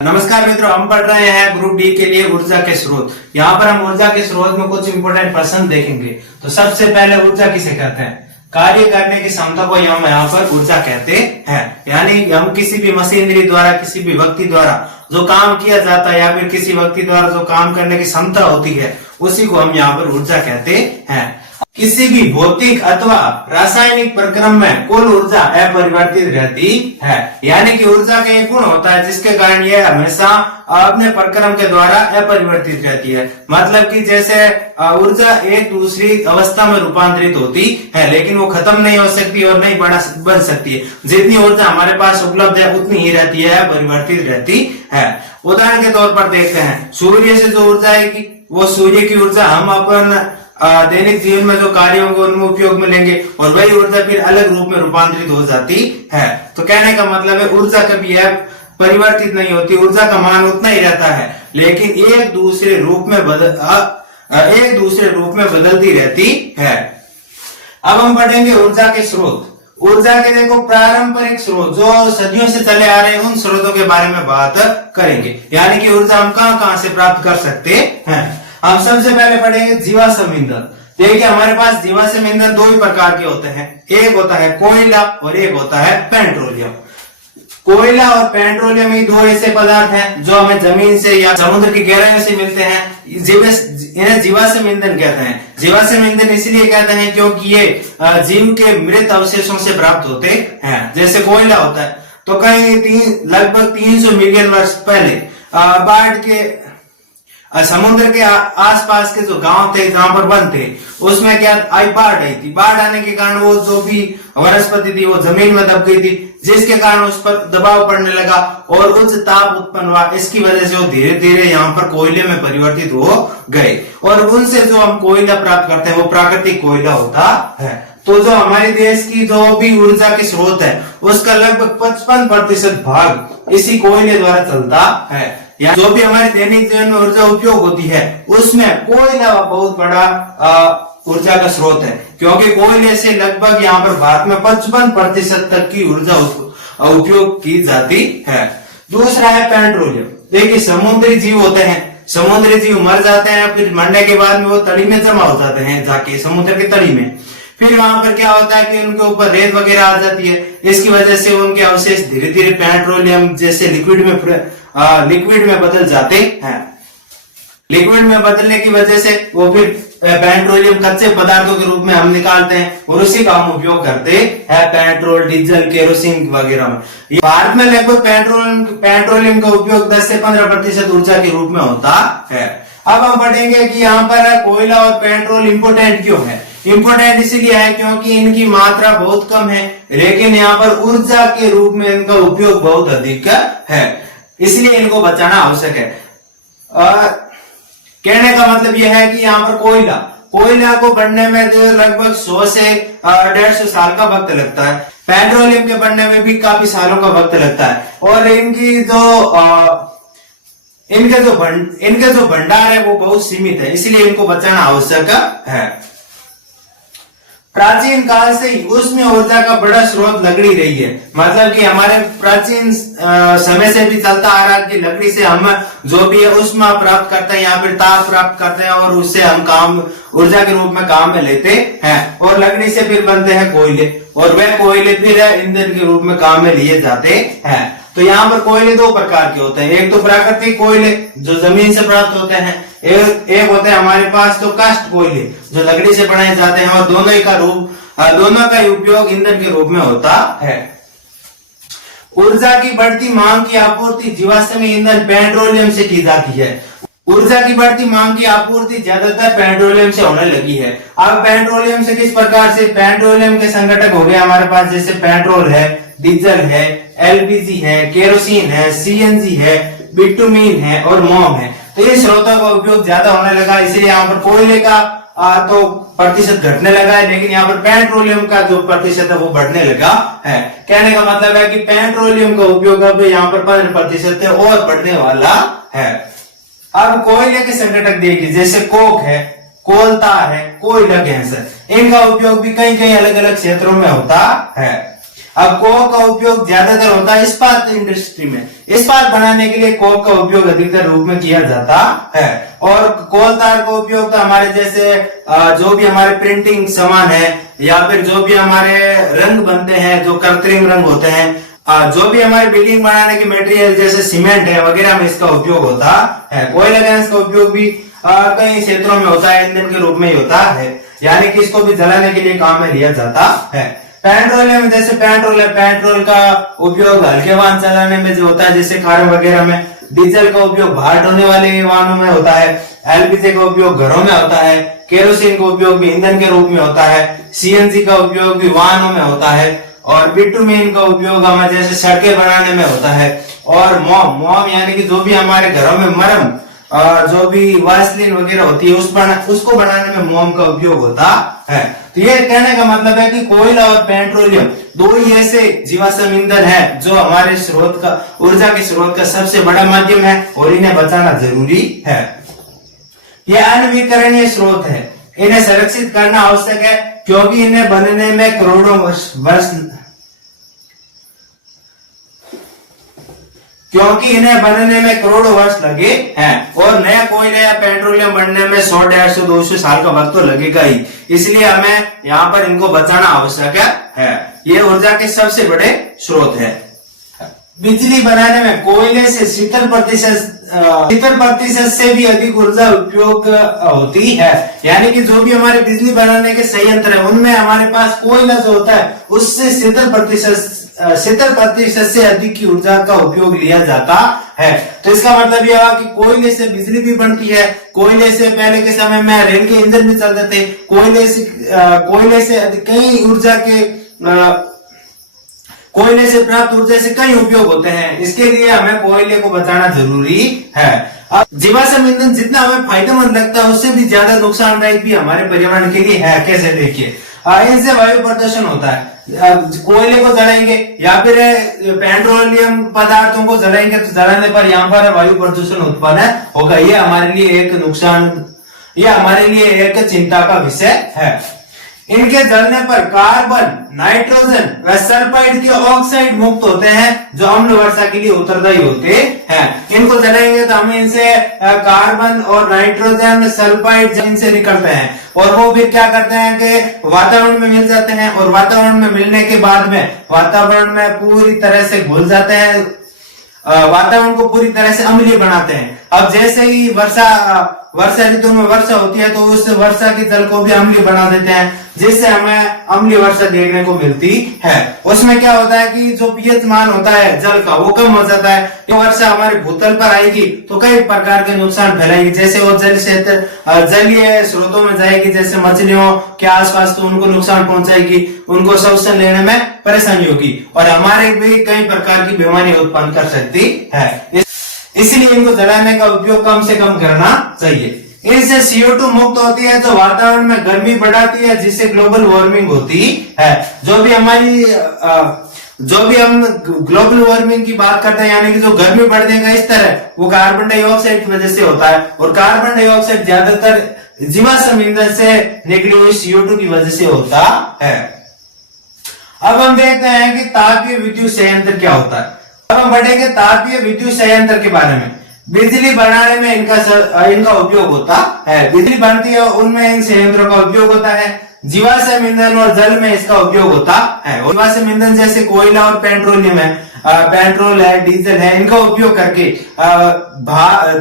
नमस्कार मित्रों, हम पढ़ रहे हैं ग्रुप डी के लिए ऊर्जा के स्रोत। यहाँ पर हम ऊर्जा के स्रोत में कुछ इंपोर्टेंट प्रश्न देखेंगे। तो सबसे पहले ऊर्जा किसे कहते हैं? कार्य करने की क्षमता को हम यहाँ पर ऊर्जा कहते हैं। यानी हम किसी भी मशीनरी द्वारा, किसी भी व्यक्ति द्वारा जो काम किया जाता है या फिर किसी व्यक्ति द्वारा जो काम करने की क्षमता होती है उसी को हम यहाँ पर ऊर्जा कहते हैं। किसी भी भौतिक अथवा रासायनिक प्रक्रम में कुल ऊर्जा अपरिवर्तित रहती है। यानी कि ऊर्जा का एक गुण होता है जिसके कारण यह हमेशा अपने प्रक्रम के द्वारा अपरिवर्तित रहती है। मतलब कि जैसे ऊर्जा एक दूसरी अवस्था में रूपांतरित होती है लेकिन वो खत्म नहीं हो सकती और नहीं बन सकती है। जितनी ऊर्जा हमारे पास उपलब्ध है उतनी ही रहती है, अपरिवर्तित रहती है। उदाहरण के तौर पर देखते हैं, सूर्य से जो ऊर्जा आएगी वो सूर्य की ऊर्जा हम अपन दैनिक जीवन में जो कार्य होंगे उनमें उपयोग में लेंगे और वही ऊर्जा फिर अलग रूप में रूपांतरित हो जाती है। तो कहने का मतलब है ऊर्जा कभी है परिवर्तित नहीं होती, ऊर्जा का मान उतना ही रहता है लेकिन एक दूसरे रूप में बदलती रहती है। अब हम पढ़ेंगे ऊर्जा के स्रोत। ऊर्जा के देखो पारंपरिक स्रोत जो सदियों से चले आ रहे हैं उन स्रोतों के बारे में बात करेंगे। यानी कि ऊर्जा हम कहां से प्राप्त कर सकते हैं। हम सबसे पहले पढ़ेंगे जीवाश्म ईंधन। देखिए हमारे पास जीवाश्म ईंधन दो ही प्रकार के होते हैं, एक होता है कोयला और एक होता है पेट्रोलियम। कोयला और पेट्रोलियम ही दो ऐसे पदार्थ हैं जो हमें जमीन से या समुद्र की गहराइयों से मिलते हैं। इन्हें जीवाश्म ईंधन कहते हैं। जीवाश्म ईंधन इसलिए कहते हैं क्योंकि ये जीव के मृत अवशेषों से प्राप्त होते हैं। जैसे कोयला होता है तो कहीं लगभग 300 मिलियन वर्ष पहले बाढ़ के समुद्र के आसपास के जो गांव थे जहां पर वन थे उसमें क्या बाढ़ आई थी। बाढ़ आने के कारण वो जो भी वनस्पति थी वो जमीन में दब गई थी जिसके कारण उस पर दबाव पड़ने लगा और उच्च ताप उत्पन्न हुआ। इसकी वजह से वो धीरे धीरे यहाँ पर कोयले में परिवर्तित हो गए और उनसे जो हम कोयला प्राप्त करते हैं वो प्राकृतिक कोयला होता है। तो जो हमारे देश की जो भी ऊर्जा के स्रोत है उसका लगभग 55% भाग इसी कोयले द्वारा चलता है। या जो भी हमारे दैनिक जीवन में ऊर्जा उपयोग होती है उसमें कोयला बहुत बड़ा ऊर्जा का स्रोत है क्योंकि कोयले से लगभग यहाँ पर भारत में 55% तक की ऊर्जा उपयोग की जाती है। दूसरा है पेट्रोलियम। देखिए समुद्री जीव होते हैं, समुद्री जीव मर जाते हैं, फिर मरने के बाद में वो तली में जमा हो जाते हैं जाके समुद्र की तली में। फिर वहां पर क्या होता है कि उनके ऊपर रेत वगैरह आ जाती है। इसकी वजह से उनके अवशेष धीरे धीरे पेट्रोलियम जैसे लिक्विड में बदल जाते हैं। लिक्विड में बदलने की वजह से वो फिर पेट्रोलियम कच्चे पदार्थों के रूप में हम निकालते हैं और उसी का हम उपयोग करते हैं पेट्रोल, डीजल, केरोसिन वगैरह में। भारत में लगभग पेट्रोलियम का उपयोग 10 से 15% ऊर्जा के रूप में होता है। अब हम पढ़ेंगे कि यहाँ पर कोयला और पेट्रोल इंपोर्टेंट क्यों है। इंपोर्टेंट इसीलिए है क्योंकि इनकी मात्रा बहुत कम है लेकिन यहाँ पर ऊर्जा के रूप में इनका उपयोग बहुत अधिक है, इसलिए इनको बचाना आवश्यक है। कहने का मतलब यह है कि यहाँ पर कोयला को बढ़ने में लगभग 100 से 150 साल का वक्त लगता है। पेट्रोलियम के बढ़ने में भी काफी सालों का वक्त लगता है और इनके जो भंडार है वो बहुत सीमित है, इसलिए इनको बचाना आवश्यक है। प्राचीन काल से ही उष्ण ऊर्जा का बड़ा स्रोत लकड़ी रही है। मतलब कि हमारे प्राचीन समय से भी चलता आ रहा है कि लकड़ी से हम जो भी है ऊष्मा प्राप्त करते हैं या फिर ताप प्राप्त करते हैं और उससे हम ऊर्जा के रूप में काम में लेते हैं और लकड़ी से फिर बनते हैं कोयले और वह कोयले फिर ईंधन के रूप में काम में लिए जाते हैं। तो यहाँ पर कोयले दो प्रकार के होते हैं, एक तो प्राकृतिक कोयले जो जमीन से प्राप्त होते हैं, एक होते हैं हमारे पास तो कास्ट कोयले जो लकड़ी से बनाए जाते हैं और दोनों का उपयोग ईंधन के रूप में होता है। ऊर्जा की बढ़ती मांग की आपूर्ति जीवाश्म ईंधन पेट्रोलियम से की जाती है। ऊर्जा की बढ़ती मांग की आपूर्ति ज्यादातर पेट्रोलियम से होने लगी है। अब पेट्रोलियम से किस प्रकार से? पेट्रोलियम के संघटक हो गए हमारे पास, जैसे पेट्रोल है, डीजल है, एलपीजी है, केरोसिन है, सीएनजी है, बिटुमीन है और मोम है। तो इन स्रोतों का उपयोग ज्यादा होने लगा, इसलिए यहाँ पर कोयले का तो प्रतिशत घटने लगा है लेकिन यहाँ पर पेट्रोलियम का जो प्रतिशत है वो बढ़ने लगा है। कहने का मतलब है कि पेट्रोलियम का उपयोग अब यहाँ पर 15% है और बढ़ने वाला है। अब कोयले के संघटक देखिए, जैसे कोक है, कोलता है, कोयला गैस है, इनका उपयोग भी कई अलग अलग क्षेत्रों में होता है। अब कोक का उपयोग ज्यादातर होता है इस्पात इंडस्ट्री में। इस्पात बनाने के लिए कोक का उपयोग अधिकतर रूप में किया जाता है। और कोल तार का उपयोग तो हमारे जैसे जो भी हमारे प्रिंटिंग सामान है या फिर जो भी हमारे रंग बनते हैं, जो कृत्रिम रंग होते हैं, जो भी हमारे बिल्डिंग बनाने के मटेरियल जैसे सीमेंट है वगैरह में इसका उपयोग होता है। कोयला गैस का उपयोग भी कई क्षेत्रों में होता है, ईंधन के रूप में ही होता है, यानी कि इसको भी जलाने के लिए काम में लिया जाता है। पेट्रोलियम जैसे पेट्रोल है, पेट्रोल का उपयोग हल्के वाहन चलाने में जो होता है जैसे कारें वगैरह में। डीजल का उपयोग बाहर ढोने वाले वाहनों में होता है। एलपीजी का उपयोग घरों में होता है। केरोसिन का उपयोग भी ईंधन के रूप में होता है। सीएनजी का उपयोग भी वाहनों में होता है। और बिटुमेन का उपयोग हमारे जैसे सड़कें बनाने में होता है। और मोम यानी कि जो भी हमारे घरों में मरम जो भी वासलीन वगैरह होती है उसको बनाने में मोम का उपयोग होता है। तो ये कहने का मतलब है कि कोयला और पेट्रोलियम दो ही ऐसे जीवाश्म ईंधन है जो हमारे स्रोत का ऊर्जा के स्रोत का सबसे बड़ा माध्यम है और इन्हें बचाना जरूरी है। ये अनवीकरणीय स्रोत है, इन्हें संरक्षित करना आवश्यक है क्योंकि इन्हें बनने में करोड़ों वर्ष लगे हैं और नया कोयला या पेट्रोलियम बनने में 100, 150, 200 साल का वक्त तो लगेगा ही। इसलिए हमें यहाँ पर इनको बचाना आवश्यक है। ये ऊर्जा के सबसे बड़े स्रोत है। बिजली बनाने में कोयले से 70% से भी अधिक ऊर्जा उपयोग होती है, यानी कि जो भी हमारे बिजली बनाने के संयंत्र है उनमें हमारे पास कोयला जो होता है उससे 70% से अधिक की ऊर्जा का उपयोग लिया जाता है। तो इसका मतलब यह हुआ कि कोयले से बिजली भी बनती है। कोयले से पहले के समय में रेल के इंजन भी चलते थे। कोयले से कई ऊर्जा के कोयले से प्राप्त ऊर्जा से कई उपयोग होते हैं। इसके लिए हमें कोयले को बचाना जरूरी है। अब जीवाश्म ईंधन जितना हमें फायदेमंद लगता है उससे भी ज्यादा नुकसानदायक भी हमारे पर्यावरण के लिए है। कैसे देखिए, इनसे वायु प्रदूषण होता है। कोयले को जलाएंगे या फिर पेट्रोलियम पदार्थों को जलाएंगे तो जलाने पर यहाँ पर वायु प्रदूषण उत्पन्न होगा। ये हमारे लिए एक चिंता का विषय है। इनके जलने पर कार्बन, नाइट्रोजन व सल्फाइड के ऑक्साइड मुक्त होते हैं जो अम्ल वर्षा के लिए उत्तरदायी होते हैं। इनको जलाएंगे तो हमें इनसे कार्बन और नाइट्रोजन, सल्फाइड इनसे निकलते हैं और वो फिर क्या करते हैं कि वातावरण में मिल जाते हैं और वातावरण में मिलने के बाद में वातावरण में पूरी तरह से घुल जाते हैं, वातावरण को पूरी तरह से अम्लीय बनाते हैं। अब जैसे ही वर्षा ऋतु में वर्षा होती है तो उस वर्षा के जल को भी अम्लीय बना देते हैं, जिससे हमें अम्लीय वर्षा देखने को मिलती है। उसमें क्या होता है कि जो पीएच मान होता है जल का वो कम हो जाता है। ये वर्षा हमारे भूतल पर आएगी तो कई प्रकार के नुकसान फैलाएगी। जैसे वो जलीय स्रोतों में जाएगी, जैसे मछलियों के आसपास, तो उनको नुकसान पहुंचाएगी, उनको श्वसन लेने में परेशानी होगी और हमारे भी कई प्रकार की बीमारी उत्पन्न कर सकती है। इसलिए इनको जलाने का उपयोग कम से कम करना चाहिए। इनसे CO2 मुक्त होती है जो वातावरण में गर्मी बढ़ाती है, जिससे ग्लोबल वार्मिंग होती है। जो भी हम ग्लोबल वार्मिंग की बात करते हैं, यानी कि जो गर्मी बढ़ने का स्तर है वो कार्बन डाइऑक्साइड की वजह से होता है और कार्बन डाइऑक्साइड ज्यादातर जीवाश्म ईंधन से निकली हुई CO2 की वजह से होता है। अब हम देखते हैं कि तापीय विद्युत संयंत्र क्या होता है। अब हम बढ़ेंगे तापीय विद्युत संयंत्र के बारे में। बिजली बनाने में इनका उपयोग होता है। बिजली बनती है उनमें इन संयंत्रों का उपयोग होता है। जीवाश्म ईंधन और जल में इसका उपयोग होता है। जीवाश्म ईंधन जैसे कोयला और पेट्रोलियम है, पेट्रोल है, डीजल है, इनका उपयोग करके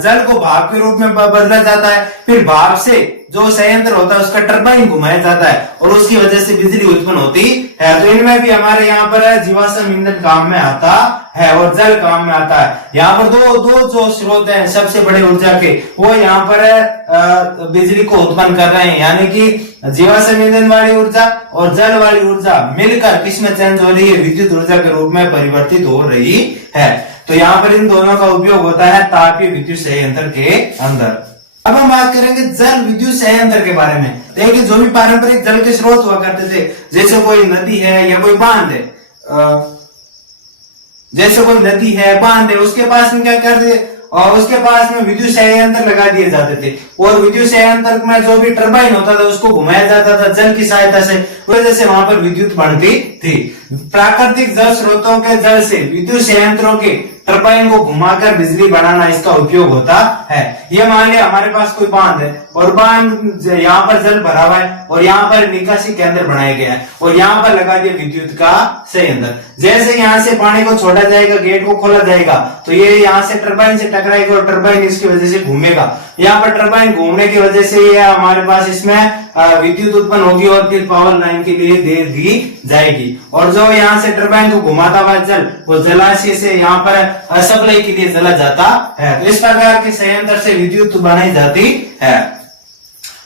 जल को भाप के रूप में बदला जाता है। फिर भाप से जो संयंत्र होता है उसका टरबाइन घुमाया जाता है और उसकी वजह से बिजली उत्पन्न होती है। तो इनमें भी हमारे यहाँ पर जीवाश्म ईंधन काम में आता है और जल काम में आता है। यहाँ पर दो जो स्रोत हैं सबसे बड़े ऊर्जा के, वो यहाँ पर बिजली को उत्पन्न कर रहे हैं, यानी कि जीवाश्म ईंधन वाली ऊर्जा और जल वाली ऊर्जा मिलकर किसमें चेंज हो रही है, विद्युत ऊर्जा के रूप में परिवर्तित हो रही है। तो यहाँ पर इन दोनों का उपयोग होता है तापीय विद्युत संयंत्र के अंदर। अब हम बात करेंगे जल विद्युत संयंत्र के बारे में। देखिए, जो भी पारंपरिक जल के स्रोत हुआ करते थे, जैसे कोई नदी है या कोई बांध है, उसके पास में क्या करते उसके पास में विद्युत संयंत्र लगा दिए जाते थे और विद्युत संयंत्र में जो भी टरबाइन होता था उसको घुमाया जाता था जल की सहायता से, वजह से वहां पर विद्युत बनती थी। प्राकृतिक जल स्रोतों के जल से विद्युत संयंत्रों के टरबाइन को घुमाकर बिजली बनाना इसका उपयोग होता है। ये मान लिया हमारे पास कोई बांध है और बांध यहाँ पर जल भरा हुआ है और यहाँ पर निकासी केंद्र बनाया गया है और यहाँ पर लगा दिया विद्युत का संयंत्र। जैसे यहाँ से पानी को छोड़ा जाएगा, गेट को खोला जाएगा तो ये यहाँ से टरबाइन से टकराएगा और टरबाइन इसकी वजह से घूमेगा। यहाँ पर टरबाइन घूमने की वजह से ये हमारे पास इसमें विद्युत उत्पन्न होगी और फिर पावर लाइन के लिए दे दी जाएगी। और जो यहाँ से टरबाइन को घुमाता हुआ जल वो जलाशय से यहाँ पर सप्लाई के लिए चला जाता है। तो इस प्रकार के संयंत्र से विद्युत बनाई जाती है।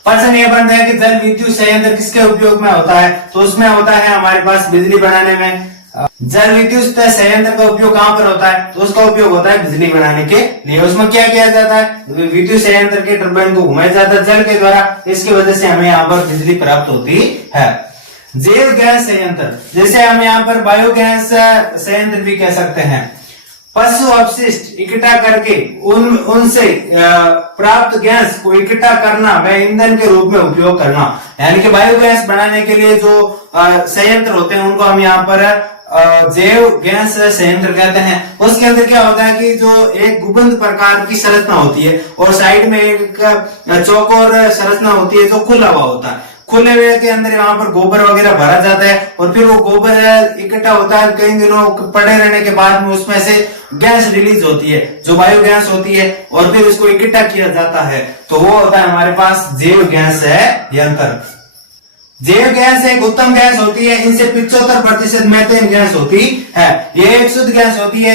प्रश्न ये बनता है कि जल विद्युत संयंत्र किसके उपयोग में होता है, तो उसमें होता है हमारे पास बिजली बनाने में। जल विद्युत संयंत्र का उपयोग कहाँ पर होता है, तो उसका उपयोग होता है बिजली बनाने के लिए। उसमें क्या किया जाता है, विद्युत संयंत्र के टरबाइन को घुमाया जाता है जल के द्वारा, इसकी वजह से हमें यहाँ पर बिजली प्राप्त होती है। जैव गैस संयंत्र, जैसे हम यहाँ पर बायोगैस संयंत्र भी कह सकते हैं। पशु अपशिष्ट इकट्ठा करके उनसे प्राप्त गैस को इकट्ठा करना व ईंधन के रूप में उपयोग करना, यानी कि बायोगैस बनाने के लिए जो संयंत्र होते हैं उनको हम यहाँ पर जैव गैस संयंत्र कहते हैं। उसके अंदर क्या होता है कि जो एक गुंबद प्रकार की संरचना होती है और साइड में एक चौकोर संरचना होती है जो खुला हुआ होता है। खुले हुए के अंदर यहाँ पर गोबर वगैरह भरा जाता है और फिर वो गोबर इकट्ठा होता है, कई दिनों पड़े रहने के बाद में उसमें से गैस रिलीज होती है जो बायोगैस होती है और फिर उसको इकट्ठा किया जाता है, तो वो होता है हमारे पास जैव गैस संयंत्र। जैव गैस एक उत्तम गैस होती है, इनसे 75% मीथेन गैस होती है। ये एक शुद्ध गैस होती है,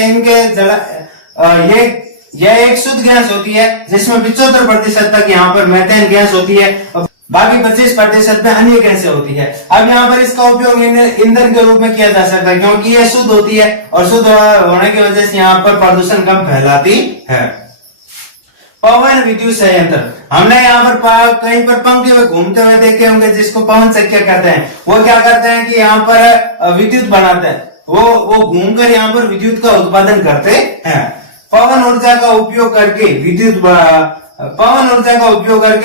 ये एक शुद्ध गैस होती है जिसमें 75% तक यहाँ पर मीथेन गैस होती है, बाकी 25% में अन्य गैसें होती है। अब यहाँ पर इसका उपयोग ईंधन के रूप में किया जा सकता है क्योंकि ये शुद्ध होती है और शुद्ध होने की वजह से यहाँ पर प्रदूषण कम फैलाती है। पवन विद्युत संयंत्र, हमने यहाँ पर कहीं पर पंखे में घूमते हुए देखे होंगे जिसको पवन चक्की कहते हैं। वो क्या करते हैं कि यहाँ पर विद्युत बनाते हैं, वो घूमकर यहाँ पर विद्युत का उत्पादन करते हैं। पवन ऊर्जा का उपयोग करके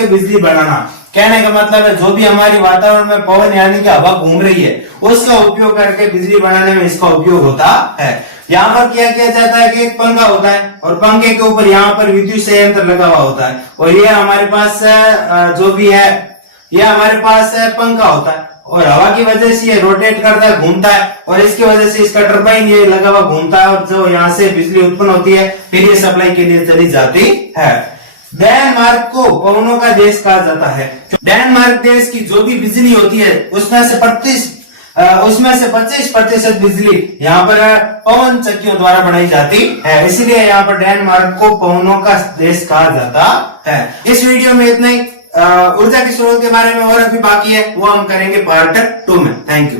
बिजली बनाना, कहने का मतलब है जो भी हमारी वातावरण में पवन यानी कि हवा घूम रही है उसका उपयोग करके बिजली बनाने में इसका उपयोग होता है। यहाँ पर क्या किया जाता है कि एक पंखा होता है और पंखे के ऊपर यहाँ पर विद्युत संयंत्र लगा हुआ होता है और ये हमारे पास जो भी है ये हमारे पास पंखा होता है और हवा की वजह से ये रोटेट करता है, घूमता है और इसकी वजह से इसका टरबाइन ये लगा हुआ घूमता है और जो यहाँ से बिजली उत्पन्न होती है फिर ये सप्लाई के लिए चली जाती है। डेनमार्क को पवनों का देश कहा जाता है। डेनमार्क देश की जो भी बिजली होती है उसमें से 25% बिजली यहाँ पर पवन चक्कियों द्वारा बनाई जाती है, इसलिए यहाँ पर डेनमार्क को पवनों का देश कहा जाता है। इस वीडियो में इतना ही। ऊर्जा के स्रोत के बारे में और अभी बाकी है, वो हम करेंगे पार्ट 2 में। Thank you.